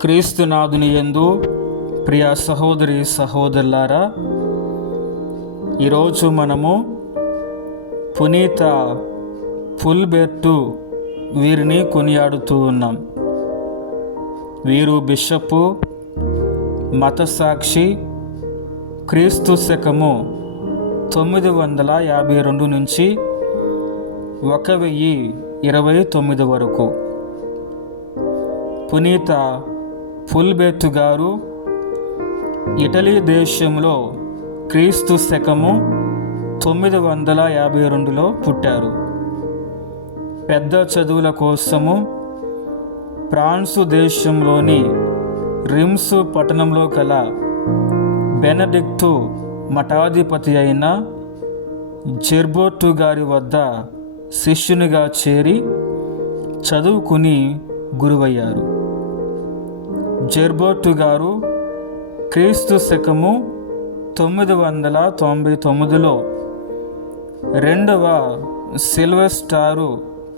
క్రీస్తునాథుని యందు ప్రియ సహోదరి సహోదరులారా, ఈరోజు మనము పునీత ఫుల్బెర్టు వీరిని కొనియాడుతూ ఉన్నాం. వీరు బిషపు, మతసాక్షి, క్రీస్తు శకము 952 నుంచి 1029 వరకు. పునీత ఫుల్బెర్టు గారు ఇటలీ దేశంలో క్రీస్తు శకము 952లో పుట్టారు. పెద్ద చదువుల కోసము ఫ్రాన్సు దేశంలోని రిమ్స్ పట్టణంలో గల బెనడిక్టు మఠాధిపతి అయిన జెర్బోర్టు గారి వద్ద శిష్యునిగా చేరి చదువుకుని గురువయ్యారు. జెర్బోర్టు గారు క్రీస్తు శకము 999లో రెండవ సిల్వెస్టారు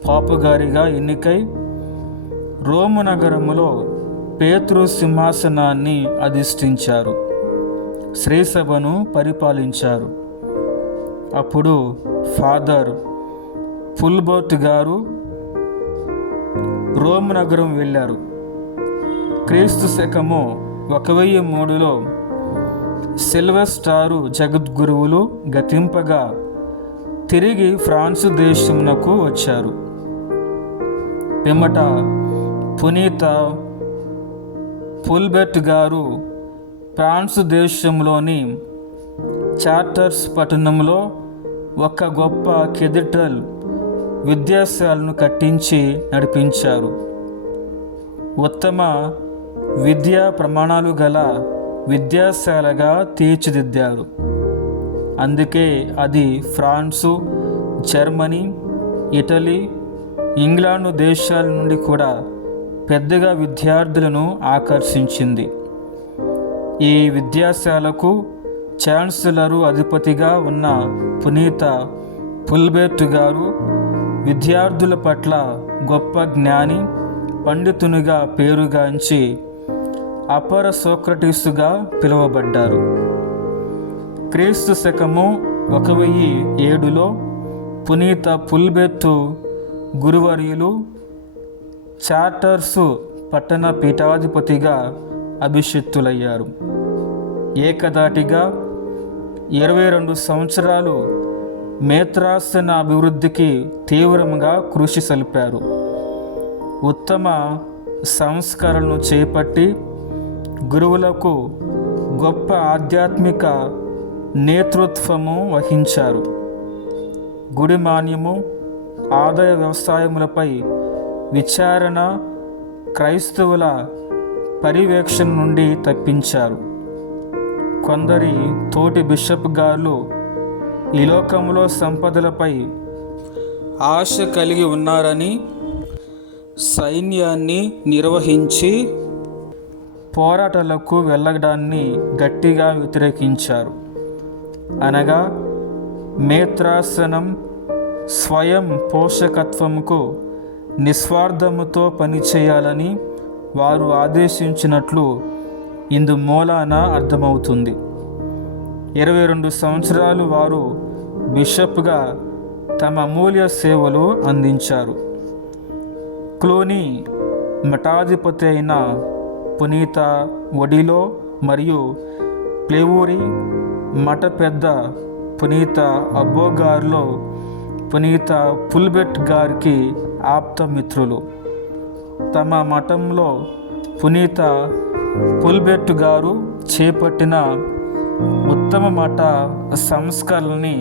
పాపుగారిగా ఎన్నికై రోము నగరములో పేతురు సింహాసనాన్ని అధిష్ఠించారు. శ్రీసభను పరిపాలించారు. అప్పుడు ఫాదర్ ఫుల్బెర్టు గారు రోమ్ నగరం వెళ్ళారు. క్రీస్తు శకము 1003లో సిల్వెస్టారు జగద్గురువులు గతింపగా తిరిగి ఫ్రాన్సు దేశమునకు వచ్చారు. పిమ్మట పునీత ఫుల్బెర్టు గారు ఫ్రాన్సు దేశంలోని చార్టర్స్ పట్టణంలో ఒక గొప్ప కెథీడ్రల్ విద్యాశాలను కట్టించి నడిపించారు. ఉత్తమ విద్యా ప్రమాణాలు గల విద్యాశాలగా తీర్చిదిద్దారు. అందుకే అది ఫ్రాన్సు, జర్మనీ, ఇటలీ, ఇంగ్లాండ్ దేశాల నుండి కూడా పెద్దగా విద్యార్థులను ఆకర్షించింది. ఈ విద్యాశాలకు ఛాన్సలరు అధిపతిగా ఉన్న పునీత ఫుల్బెర్టు గారు విద్యార్థుల పట్ల గొప్ప జ్ఞాని, పండితునిగా పేరుగాంచి అపర సోక్రటీసుగా పిలువబడ్డారు. క్రీస్తు శకము 1007లో పునీత ఫుల్బెర్టు గురువర్యులు చార్టర్సు పట్టణ పీఠాధిపతిగా అభిషిక్తులయ్యారు. ఏకధాటిగా 22 సంవత్సరాలు మేత్రాసన అభివృద్ధికి తీవ్రంగా కృషి సలిపారు. ఉత్తమ సంస్కరణను చేపట్టి గురువులకు గొప్ప ఆధ్యాత్మిక నేతృత్వము వహించారు. గుడి మాన్యము, ఆదాయ వ్యవసాయములపై విచారణ క్రైస్తవుల పర్యవేక్షణ నుండి తప్పించారు. కొందరి తోటి బిషప్ గారు ఈ లోకంలో సంపదలపై ఆశ కలిగి ఉన్నారని సైన్యాన్ని నిర్వహించి పోరాటాలకు వెళ్ళడాన్ని గట్టిగా వ్యతిరేకించారు. అనగా మేత్రాసనం స్వయం పోషకత్వముకు నిస్వార్థముతో పనిచేయాలని వారు ఆదేశించినట్లు ఇందు మూలాన అర్థమవుతుంది. 22 సంవత్సరాలు వారు బిషప్గా తమ అమూల్య సేవలు అందించారు. క్లూనీ మఠాధిపతి అయిన పునీత ఒడిలో మరియు ప్లేవూరి మఠ పెద్ద పునీత అబ్బోగారులో పునీత ఫుల్బెర్టు గారికి ఆప్తమిత్రులు. తమ మఠంలో పునీత ఫుల్బెర్టు గారు చేపట్టిన ఉత్తమ మఠ సంస్కరణని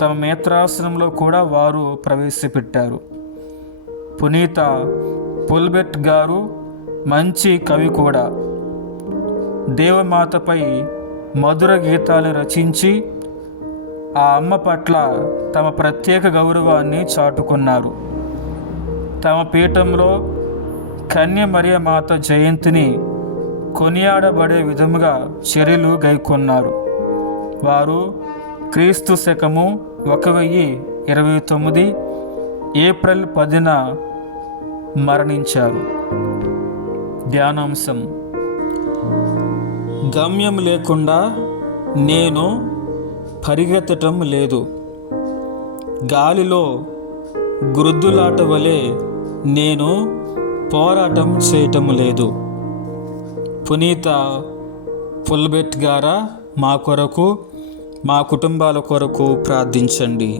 తమ మేత్రాసనంలో కూడా వారు ప్రవేశపెట్టారు. పునీత ఫుల్బెర్టు గారు మంచి కవి కూడా. దేవమాతపై మధుర గీతాలు రచించి ఆ అమ్మ పట్ల తమ ప్రత్యేక గౌరవాన్ని చాటుకున్నారు. తమ పీఠంలో కన్య మరియ మాత జయంతిని కొనియాడబడే విధముగా చర్యలు గైకొన్నారు. వారు క్రీస్తు శకము 1029 ఏప్రిల్ 10న మరణించారు. ధ్యానాంశం. గమ్యం లేకుండా నేను పరిగెత్తటం లేదు, గాలిలో గురుద్దులాట వలె నేను పోరాటం చేయటం లేదు. పునీత పుల్బెట్ గారా మా కొరకు, మా కుటుంబాల కొరకు ప్రార్థించండి.